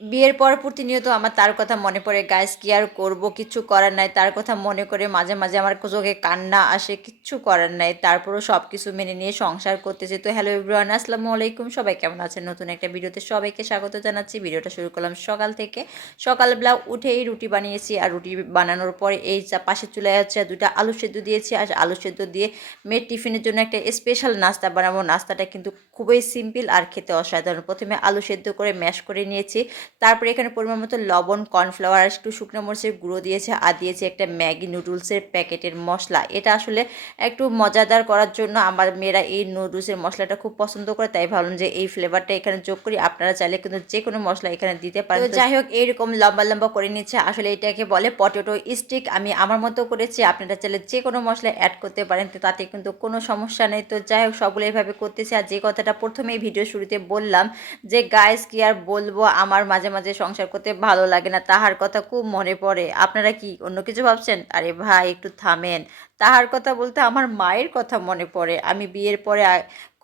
বিয়ের পর প্রতিনিয়ত আমার তার কথা মনে পড়ে, গাইস, কি আর করব? কিচ্ছু করার নাই। তার কথা মনে করে মাঝে মাঝে আমার চোখে কান্না আসে কিচ্ছু করার নাই। তারপরও সব কিছু মেনে নিয়ে সংসার করতেছি। তো হ্যালো ইব্রাহান আসসালামু আলাইকুম। সবাই কেমন আছেন? নতুন একটা ভিডিওতে সবাইকে স্বাগত জানাচ্ছি। ভিডিওটা শুরু করলাম সকাল থেকে। সকালবেলা উঠেই রুটি বানিয়েছি আর রুটি বানানোর পরে এই পাশে চলে যাচ্ছে দুটা আলু সেদ্ধ দিয়েছি। আর আলু সেদ্ধ দিয়ে মেয়ের টিফিনের জন্য একটা স্পেশাল নাস্তা বানাবো। নাস্তাটা কিন্তু খুবই সিম্পল আর খেতে অসাধারণ। প্রথমে আলু সেদ্ধ করে ম্যাশ করে নিয়েছি। তারপরে এখানে পরিমাণ মতো লবণ কর্নফ্লাওয়ার একটু শুকনো মরিচের গুঁড়ো দিয়েছে আর দিয়েছে একটা ম্যাগি নুডলসের প্যাকেটের মশলা। এটা আসলে একটু মজাদার করার জন্য আমার মেয়েরা এই নুডলসের মশলাটা খুব পছন্দ করে তাই ভাবলাম যে এই ফ্লেভারটা এখানে যোগ করি। আপনারা চাইলে কিন্তু যে কোনো মশলা এখানে দিতে পারেন। তো যাই হোক এইরকম লম্বা লম্বা করে নিচ্ছে। আসলে এটাকে বলে পটেটো স্টিক। আমি আমার মতো করেছি আপনারা চাইলে যে কোনো মশলা অ্যাড করতে পারেন তো তাতে কিন্তু কোনো সমস্যা নেই। তো যাই হোক সবগুলো এইভাবে করতেছি। আর যে কথাটা প্রথমেই ভিডিও শুরুতে বললাম যে গাইস কি আর বলব? আমার মাঝে মাঝে সংসার করতে ভালো লাগে না, তাহার কথা খুব মনে পড়ে। আপনারা কি অন্য কিছু ভাবছেন? আরে ভাই, একটু থামেন। তাহার কথা বলতে আমার মায়ের কথা মনে পড়ে। আমি বিয়ের পরে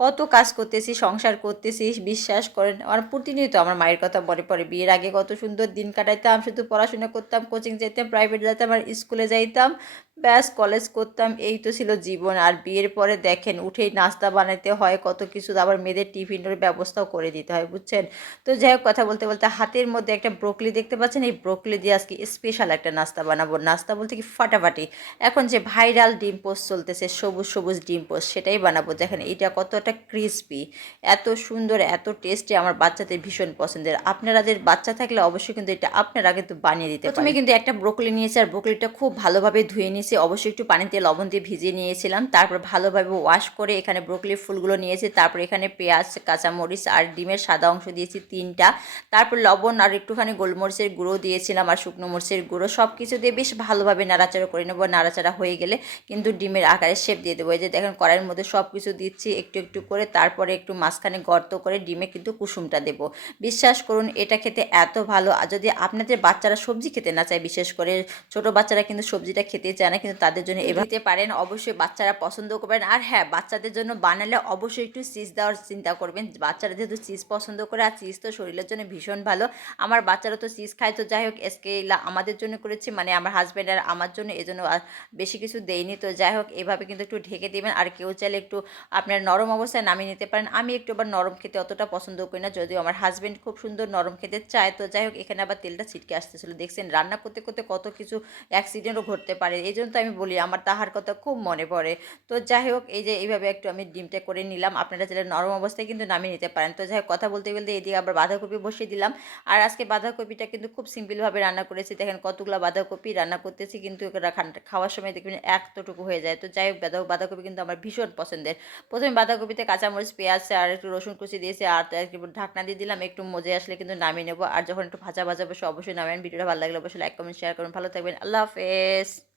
কত কাজ করতেছি, সংসার করতেছি, বিশ্বাস করেন, আমার প্রতিনিয়ত আমার মায়ের কথা মনে পড়ে। বিয়ের আগে কত সুন্দর দিন কাটাইতাম, শুধু পড়াশোনা করতাম কোচিং যেতাম প্রাইভেট যেতাম আর স্কুলে যাইতাম, ব্যাস কলেজ করতাম, এই তো ছিল জীবন। আর বিয়ের পরে দেখেন, উঠেই নাস্তা বানাতে হয়, কত কিছু, আবার মেয়েদের টিফিনের ব্যবস্থাও করে দিতে হয়, বুঝছেন? তো যাই হোক, কথা বলতে বলতে হাতের মধ্যে একটা ব্রোকলি দেখতে পাচ্ছেন, এই ব্রোকলি দিয়ে আজকে স্পেশাল একটা নাস্তা বানাবো। নাস্তা বলতে কি ফাটাফাটি। এখন যে ভাইরাল ডিম পোস্ট চলতেছে সবুজ সবুজ ডিম পোস্ট সেটাই বানাবো। দেখেন এটা কতটা ক্রিসপি এত সুন্দর এত টেস্টি আমার বাচ্চাদের ভীষণ পছন্দের। আপনাদের বাচ্চা থাকলে অবশ্যই কিন্তু এটা আপনারা কিন্তু বানিয়ে দিতে প্রথমে কিন্তু একটা ব্রোকলি নিয়েছি আর ব্রোকলিটা খুব ভালোভাবে ধুয়ে নিয়েছি। অবশ্যই একটু পানিতে লবণ দিয়ে ভিজিয়ে নিয়েছিলাম। তারপর ভালোভাবে ওয়াশ করে এখানে ব্রোকলি ফুলগুলো নিয়েছি। তারপর এখানে পেঁয়াজ কাঁচামরিচ আর ডিমের সাদা অংশ দিয়েছি তিনটা। তারপর লবণ আর একটুখানি গোলমরিচের গুঁড়ো দিয়েছিলাম আর শুকনো মরিচের গুঁড়ো। সব কিছু দিয়ে বেশ ভালোভাবে নাড়াচাড়া করে নেব। নাড়াচাড়া হয়ে গেলে কিন্তু ডিমের আকারে শেপ দিয়ে দেবো। এই যে দেখেন, কড়াইয়ের মধ্যে সব কিছু দিচ্ছি একটু একটু করে, তারপরে একটু মাঝখানে গর্ত করে ডিমে কিন্তু কুসুমটা দেবো। বিশ্বাস করুন, এটা খেতে এত ভালো। আর যদি আপনাদের বাচ্চারা সবজি খেতে না চায়, বিশেষ করে ছোট বাচ্চারা কিন্তু সবজিটা খেতে চায় না, কিন্তু তাদের জন্য এভাবে পারেন। অবশ্যই বাচ্চারা পছন্দ করবেন। আর হ্যাঁ বাচ্চাদের জন্য বানালে অবশ্যই একটু চিজ দেওয়ার চিন্তা করবেন। বাচ্চারা যেহেতু চিজ পছন্দ করে, আর চিজ তো শরীরের জন্য ভীষণ ভালো। আমার বাচ্চারা তো চিজ খায়, তো যাই হোক এসকে আমাদের জন্য করেছি মানে আমার হাজব্যান্ড আর আমার জন্য, এজন্য বেশি কিছু দেয়নি তো যাই হোক, এভাবে কিন্তু একটু ঢেকে দেবেন। আর কেউ চাইলে একটু আপনার নরম অবস্থায় নামিয়ে নিতে পারেন। আমি একটু আবার নরম খেতে অতটা পছন্দ করি না, যদিও আমার হাজব্যান্ড খুব সুন্দর নরম খেতে চায়। তো যাই হোক, এখানে আবার তেলটা ছিটকে আসতেছিল। দেখছেন, রান্না করতে করতে কত কিছু অ্যাক্সিডেন্টও ঘটতে পারে। এই জন্য তো আমি বলি, আমার তাহার কথা খুব মনে পড়ে। তো যাই হোক, এই যে এইভাবে একটু আমি ডিমটা করে নিলাম। আপনারা চাইলে নরম অবস্থায় কিন্তু নামিয়ে নিতে পারেন। তো যাই হোক, কথা বলতে বলতে এদিকে আবার বাঁধাকপি বসিয়ে দিলাম। আর আজকে বাঁধাকপিটা কিন্তু খুব সিম্পলভাবে রান্না করেছি। দেখেন, কতগুলো বাঁধাকপি রান্না করতেছি। কিন্তু খাওয়ার সময় দেখবেন এতটুকু হয়ে যায়। তো যাই হোক বাঁধাকপি কিন্তু আমার ভীষণ পছন্দের। প্রথমে বাঁধাকপিতে কাঁচামরিচ, পেঁয়াজ, আর একটু রসুন কুচি দিয়েছি, আর ঢাকনা দিয়ে দিলাম, একটু মজে আসলে কিন্তু নামিয়ে নেব। আর যখন একটু ভাজা ভাজা বসে অবশ্যই নামেন ভিডিওটা ভালো লাগলে অবশ্যই লাইক কমেন্ট শেয়ার করুন। ভালো থাকবেন। আল্লাহ হাফেজ।